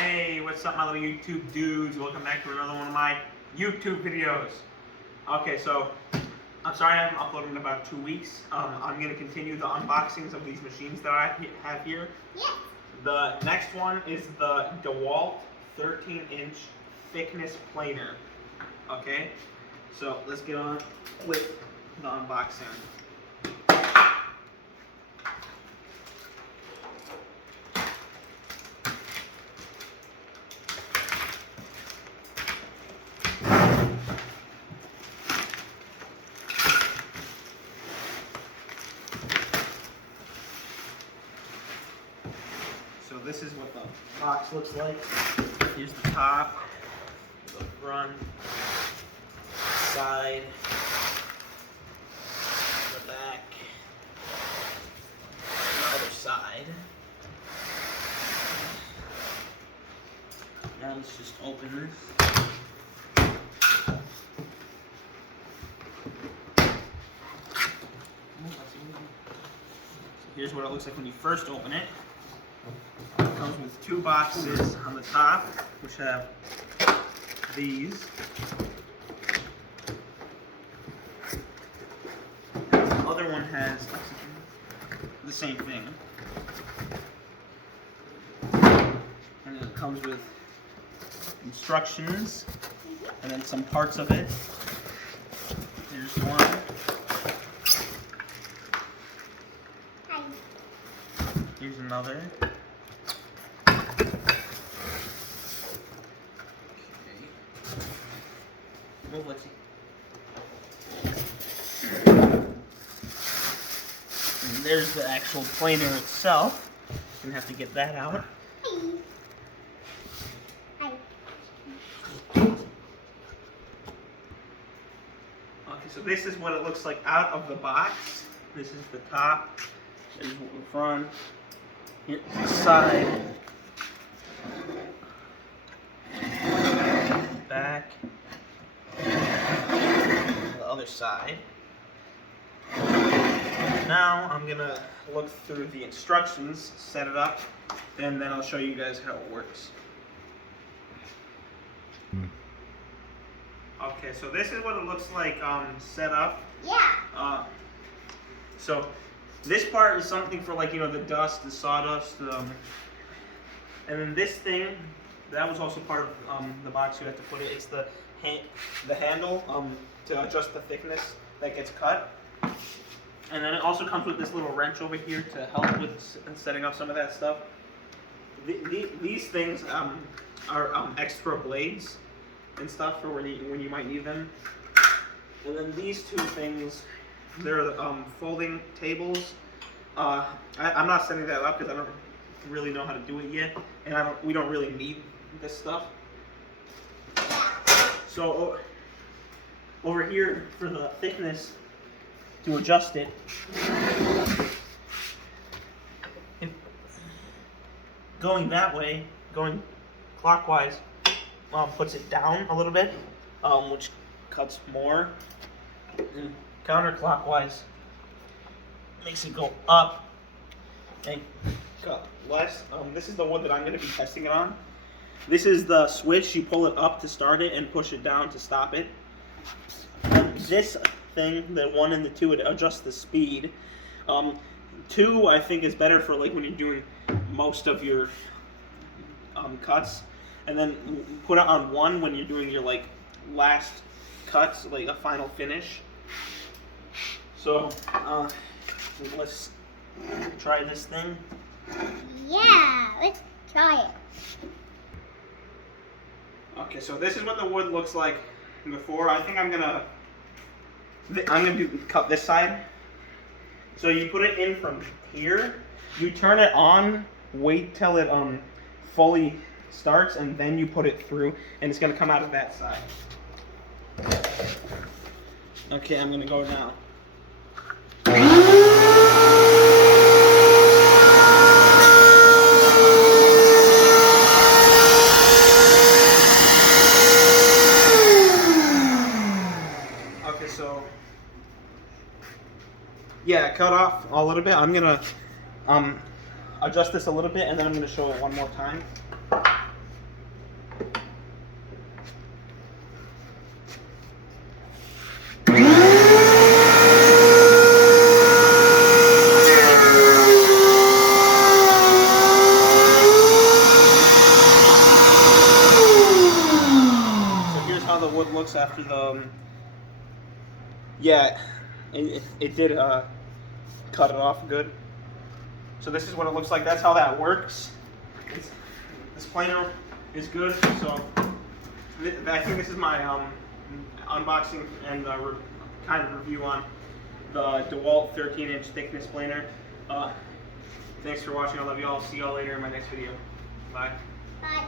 Hey, what's up, my little YouTube dudes? Welcome back to another one of my YouTube videos. Okay, so I'm sorry I haven't uploaded in about 2 weeks. I'm going to continue the unboxings of these machines that I have here. Yes. The next one is the DEWALT 13-inch thickness planer. Okay, so let's get on with the unboxing. So this is what the box looks like. Here's the top, the front, side, the back, the other side. Now let's just open this. So here's what it looks like when you first open it. It comes with 2 boxes on the top, which have these. The other one has the same thing. And then it comes with instructions, and then some parts of it. Here's one. Here's another. Well, let's see. And there's the actual planer itself. Gonna have to get that out. Okay, so this is what it looks like out of the box. This is the top. There's the front. Here's the side. Back. The other side. Now I'm gonna look through the instructions, set it up, and then I'll show you guys how it works. Okay, so this is what it looks like set up. Yeah. So this part is something for, like, you know, the dust, the sawdust, and then this thing, that was also part of the box. You have to put it. It's the handle to adjust the thickness that gets cut. And then it also comes with this little wrench over here to help with setting up some of that stuff. These things are extra blades and stuff for when you might need them. And then these 2 things, they're folding tables. I'm not setting that up because I don't really know how to do it yet, and we don't really need this stuff. So over here for the thickness, to adjust it, going that way, going clockwise, puts it down a little bit, which cuts more, and counterclockwise makes it go up and cut less. This is the wood that I'm going to be testing it on. This is the switch. You pull it up to start it and push it down to stop it. And this thing, the 1 and the 2, would adjust the speed. 2 I think is better for, like, when you're doing most of your cuts, and then put it on 1 when you're doing your, like, last cuts, like a final finish. So let's try this thing. Yeah, let's try it. Okay, so this is what the wood looks like before. I think I'm gonna cut this side. So you put it in from here, you turn it on, wait till it fully starts, and then you put it through, and it's gonna come out of that side. Okay, I'm gonna go now. Okay, so yeah, cut off a little bit. I'm gonna adjust this a little bit, and then I'm gonna show it one more time. after the yeah, it did cut it off good. So this is what it looks like. That's how that works. This planer is good. So I think this is my unboxing and kind of review on the DEWALT 13-inch thickness planer. Thanks for watching. I love you all. See y'all later in my next video. Bye. Bye.